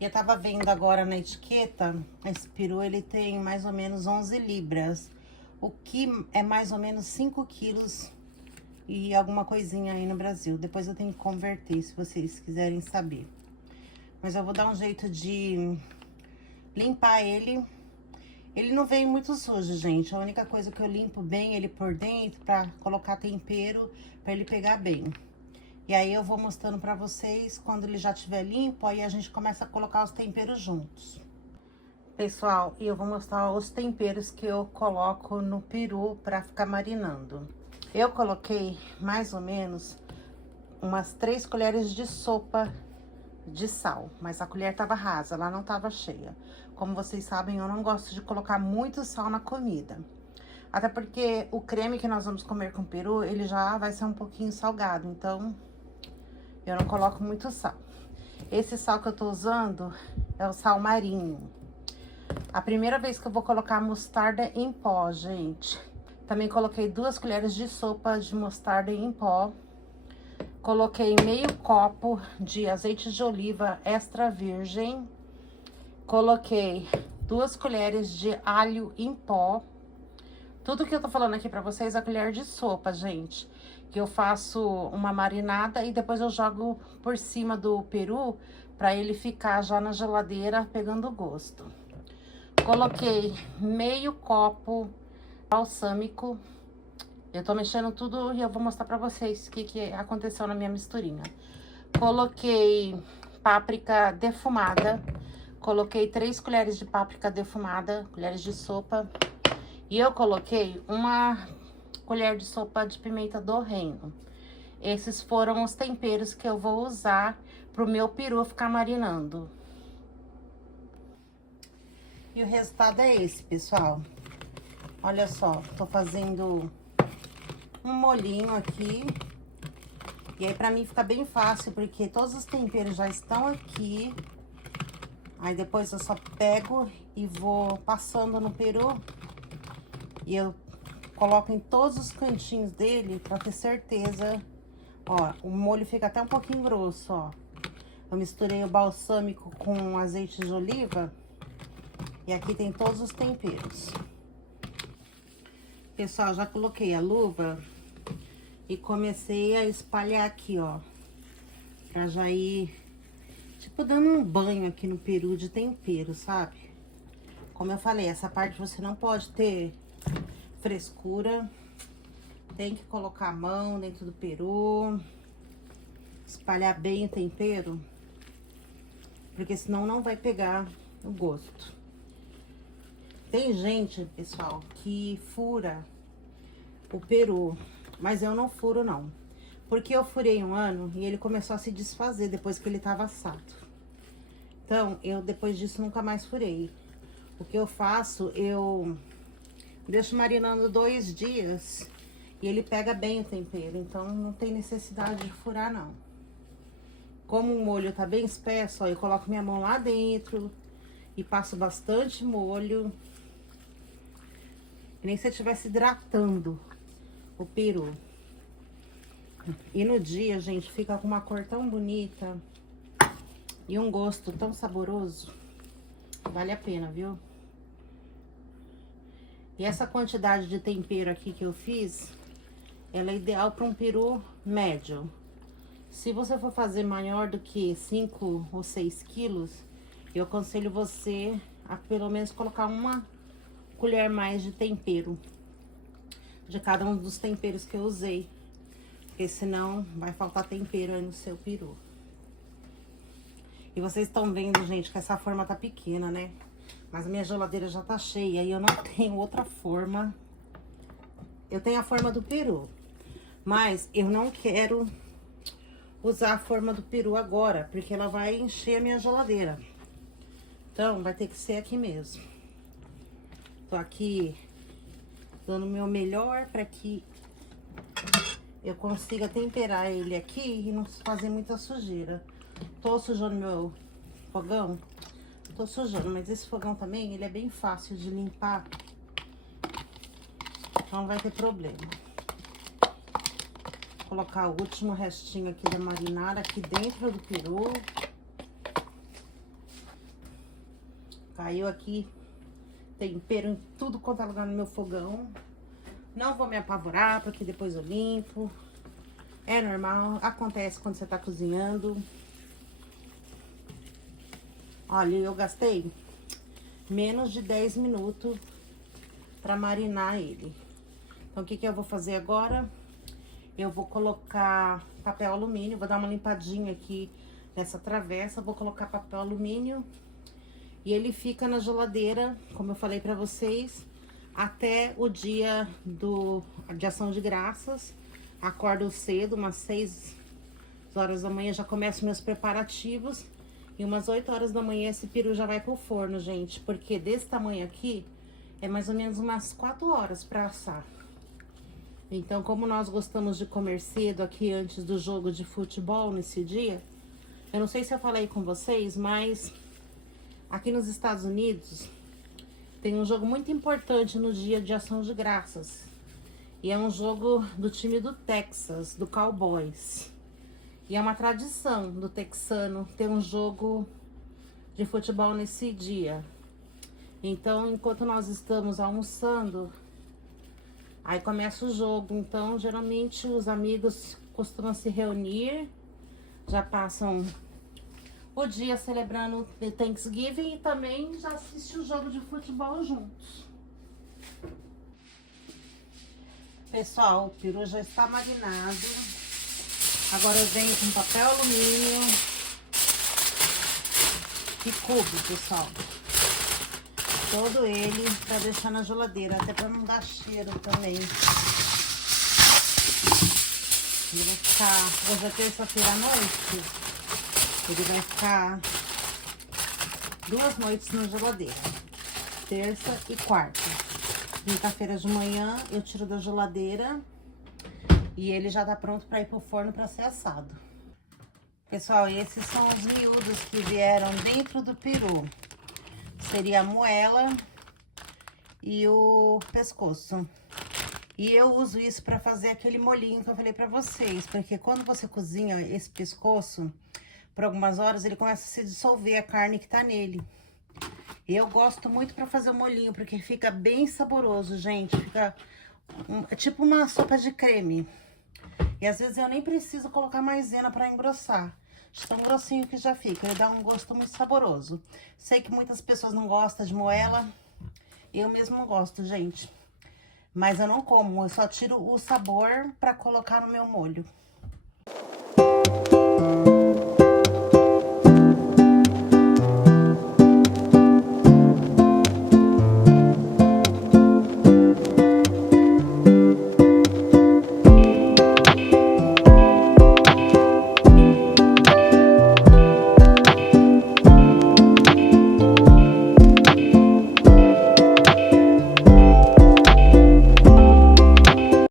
E eu tava vendo agora na etiqueta, esse peru ele tem mais ou menos 11 libras, o que é mais ou menos 5 quilos e alguma coisinha aí no Brasil. Depois eu tenho que converter, se vocês quiserem saber. Mas eu vou dar um jeito de limpar ele. Ele não vem muito sujo, gente. A única coisa que eu limpo bem ele por dentro pra colocar tempero, pra ele pegar bem. E aí eu vou mostrando pra vocês quando ele já estiver limpo, aí a gente começa a colocar os temperos juntos. Pessoal, e eu vou mostrar os temperos que eu coloco no peru pra ficar marinando. Eu coloquei mais ou menos umas 3 colheres de sopa de sal, mas a colher tava rasa, ela não tava cheia. Como vocês sabem, eu não gosto de colocar muito sal na comida. Até porque o creme que nós vamos comer com peru, ele já vai ser um pouquinho salgado, então eu não coloco muito sal. Esse sal que eu tô usando é o sal marinho. A primeira vez que eu vou colocar mostarda em pó, gente. Também coloquei 2 colheres de sopa de mostarda em pó. Coloquei meio copo de azeite de oliva extra virgem. Coloquei 2 colheres de alho em pó. Tudo que eu tô falando aqui pra vocês é colher de sopa, gente. Que eu faço uma marinada e depois eu jogo por cima do peru pra ele ficar já na geladeira pegando gosto. Coloquei meio copo balsâmico. Eu tô mexendo tudo e eu vou mostrar pra vocês o que aconteceu na minha misturinha. Coloquei páprica defumada. Coloquei 3 colheres de páprica defumada, colheres de sopa. E eu coloquei 1 colher de sopa de pimenta do reino. Esses foram os temperos que eu vou usar pro meu peru ficar marinando. E o resultado é esse, pessoal. Olha só, tô fazendo um molhinho aqui. E aí, pra mim, fica bem fácil, porque todos os temperos já estão aqui. Aí, depois eu só pego e vou passando no peru. E eu coloco em todos os cantinhos dele pra ter certeza. Ó, o molho fica até um pouquinho grosso, ó. Eu misturei o balsâmico com azeite de oliva. E aqui tem todos os temperos. Pessoal, já coloquei a luva e comecei a espalhar aqui, ó. Pra já ir, tipo, dando um banho aqui no peru de tempero, sabe? Como eu falei, essa parte você não pode ter frescura. Tem que colocar a mão dentro do peru. Espalhar bem o tempero. Porque senão não vai pegar o gosto. Tem gente, pessoal, que fura o peru, mas eu não furo, não. Porque eu furei 1 ano e ele começou a se desfazer depois que ele tava assado. Então, eu depois disso nunca mais furei. O que eu faço, eu deixo marinando 2 dias e ele pega bem o tempero. Então, não tem necessidade de furar, não. Como o molho tá bem espesso, ó, eu coloco minha mão lá dentro e passo bastante molho. Que nem se eu estivesse hidratando o peru. E no dia, gente, fica com uma cor tão bonita e um gosto tão saboroso. Vale a pena, viu? E essa quantidade de tempero aqui que eu fiz, ela é ideal para um peru médio. Se você for fazer maior do que 5 ou 6 quilos, eu aconselho você a pelo menos colocar 1 colher mais de tempero, de cada um dos temperos que eu usei, porque senão vai faltar tempero aí no seu peru. E vocês estão vendo, gente, que essa forma tá pequena, né? Mas a minha geladeira já tá cheia e eu não tenho outra forma. Eu tenho a forma do peru, mas eu não quero usar a forma do peru agora, porque ela vai encher a minha geladeira. Então, vai ter que ser aqui mesmo. Tô aqui dando o meu melhor para que eu consiga temperar ele aqui e não fazer muita sujeira. Tô sujando meu fogão? Tô sujando, mas esse fogão também, ele é bem fácil de limpar. Então não vai ter problema. Vou colocar o último restinho aqui da marinada aqui dentro do peru. Caiu aqui tempero em tudo quanto é lugar no meu fogão. Não vou me apavorar, porque depois eu limpo. É normal, acontece quando você tá cozinhando. Olha, eu gastei menos de 10 minutos pra marinar ele. Então, o que que eu vou fazer agora? Eu vou colocar papel alumínio, vou dar uma limpadinha aqui nessa travessa, vou colocar papel alumínio e ele fica na geladeira, como eu falei pra vocês, até o dia de ação de graças. Acordo cedo, umas 6 horas da manhã, já começo meus preparativos. E umas 8 horas da manhã esse peru já vai pro forno, gente. Porque desse tamanho aqui, é mais ou menos umas 4 horas pra assar. Então, como nós gostamos de comer cedo aqui antes do jogo de futebol nesse dia, eu não sei se eu falei com vocês, mas aqui nos Estados Unidos tem um jogo muito importante no dia de ação de graças. E é um jogo do time do Texas, do Cowboys. E é uma tradição do texano ter um jogo de futebol nesse dia. Então, enquanto nós estamos almoçando, aí começa o jogo. Então, geralmente, os amigos costumam se reunir, já passam o dia celebrando o Thanksgiving e também já assistem o jogo de futebol juntos. Pessoal, o peru já está marinado. Agora eu venho com papel alumínio e cubo, pessoal. Todo ele pra deixar na geladeira, até pra não dar cheiro também. Ele vai ficar, hoje é terça-feira à noite, ele vai ficar 2 noites na geladeira, terça e quarta. Quinta-feira de manhã eu tiro da geladeira e ele já tá pronto pra ir pro forno pra ser assado. Pessoal, esses são os miúdos que vieram dentro do peru. Seria a moela e o pescoço. E eu uso isso pra fazer aquele molhinho que eu falei pra vocês. Porque quando você cozinha esse pescoço, por algumas horas, ele começa a se dissolver a carne que tá nele. E eu gosto muito pra fazer o molhinho, porque fica bem saboroso, gente. Fica tipo uma sopa de creme. E às vezes eu nem preciso colocar maisena pra engrossar. De tão grossinho que já fica, ele dá um gosto muito saboroso. Sei que muitas pessoas não gostam de moela, eu mesmo não gosto, gente. Mas eu não como, eu só tiro o sabor pra colocar no meu molho.